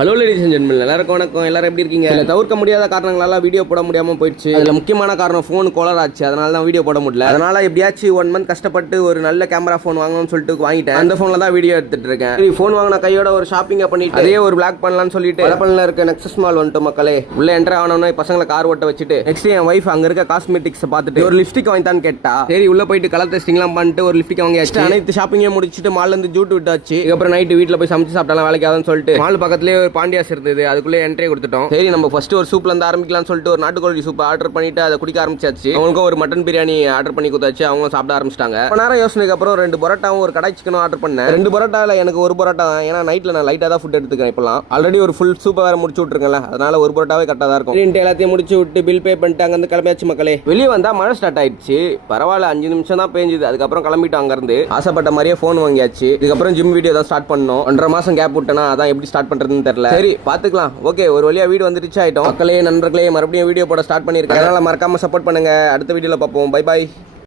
Hello ladies and gentleman, எல்லாருக்கும் வணக்கம். எல்லாரும் எப்படி இருக்கீங்க? இல்லை, தவிர்க்க முடியாத காரணங்களால வீடியோ போட முடியாமல் போயிடுச்சு. அதில் முக்கியமான காரணம் ஃபோன் கோலர் ஆச்சு. அதனால தான் வீடியோ போட முடியல. அதனால எப்படியாச்சும் 1 மந்த் கஷ்டப்பட்டு ஒரு நல்ல கேமரா ஃபோன் வாங்கணும்னு சொல்லிட்டு வாங்கிட்டேன். அந்த ஃபோனில் தான் வீடியோ எடுத்துட்டு இருக்கேன். சரி, ஃபோன் வாங்கின கையோட ஒரு ஷாப்பிங்கை பண்ணிட்டு அதே ஒரு பிளாக் பண்ணலாம்னு சொல்லிட்டு பலப்பனில் இருக்க நெக்ஸஸ் மால் வந்துட்டு மக்களே உள்ள என்ட்ரு ஆனோன்னு பசங்களை கார் ஓட்ட வச்சுட்டு நெக்ஸ்ட் என் வைஃப் அங்கே இருக்க காஸ்மெட்டிக்ஸ் பார்த்துட்டு ஒரு லிப்ஸ்டிக் வாங்கிட்டான்னு கேட்டா, சரி உள்ள போயிட்டு கலர் டெஸ்டிங்லாம் பண்ணிட்டு ஒரு லிப்ஸ்டிக் வாங்கியாச்சு. அனைத்து ஷாப்பிங்கே முடிச்சுட்டு மால்ல இருந்து ஜூட் விட்டாச்சு. அதுக்கப்புறம் நைட்டு வீட்டில் போய் சமைச்சு சாப்பிட்டாலும் வேலைக்கு ஆகுதுன்னு சொல்லிட்டு மால் பக்கத்துலேயே ஒரு பாண்டியாஸ் இருந்தது, அதுக்குள்ளே என்ட்ரி கொடுத்துட்டோம். சரி, நம்ம ஃபர்ஸ்ட் ஒரு சூப்ல இருந்து ஆரம்பிக்கலாம்னு சொல்லிட்டு ஒரு நாட்டுக்கோழி சூப் ஆர்டர் பண்ணிட்டு அதை குடிக்க ஆரம்பிச்சாச்சு. அவங்களுக்கும் ஒரு மட்டன் பிரியாணி ஆர்டர் பண்ணி கொடுத்தாச்சு. அவங்க சாப்பிட ஆரம்பிச்சிட்டாங்க. கொஞ்ச நேரம் யோசனைக்கு அப்புறம் 2 பரோட்டாவும் ஒரு கடாய் சிக்கனும் ஆர்டர் பண்ணேன். 2 பரோட்டாவில் எனக்கு ஒரு பரோட்டா தான், ஏன்னா நைட்ல நான் லைட்டாக தான் ஃபுட் எடுத்துக்கிறேன். இப்பெல்லாம் ஆல்ரெடி ஒரு ஃபுல் சூப்பை வேற முடிச்சு விட்டுருக்கேன், அதனால ஒரு பரோட்டாவே கரெக்டாக தான் இருக்கும். எல்லாத்தையும் முடிச்சு விட்டு பில் பே பண்ணிட்டு அங்க இருந்து கிளம்பியாச்சு மக்களே. வெளியே வந்தா மழை ஸ்டார்ட் ஆயிடுச்சு. பரவாயில்ல, 5 நிமிஷம் தான் பேஞ்சுது. அதுக்கப்புறம் கிளம்பிட்டோம். அங்க இருந்து ஆசைப்பட்ட மாதிரியே ஃபோன் வாங்கியாச்சு. இதுக்கப்புறம் ஜிம் வீடியோ தான் ஸ்டார்ட் பண்ணோம். 1.5 மாசம் கேப் விட்டேன்னா அதான் எப்படி ஸ்டார்ட் பண்றதுன்னு தெரியல. சரி பாத்துக்கலாம். ஓகே, ஒரு வழியா வீடு வந்து ரீச் ஆயிட்டோம். மக்களே, நண்பர்களே, மறுபடியும் வீடியோ போட ஸ்டார்ட் பண்ணிருக்கேன். அதனால மறக்காம சப்போர்ட் பண்ணுங்க. அடுத்த வீடியோல பார்ப்போம். Bye bye.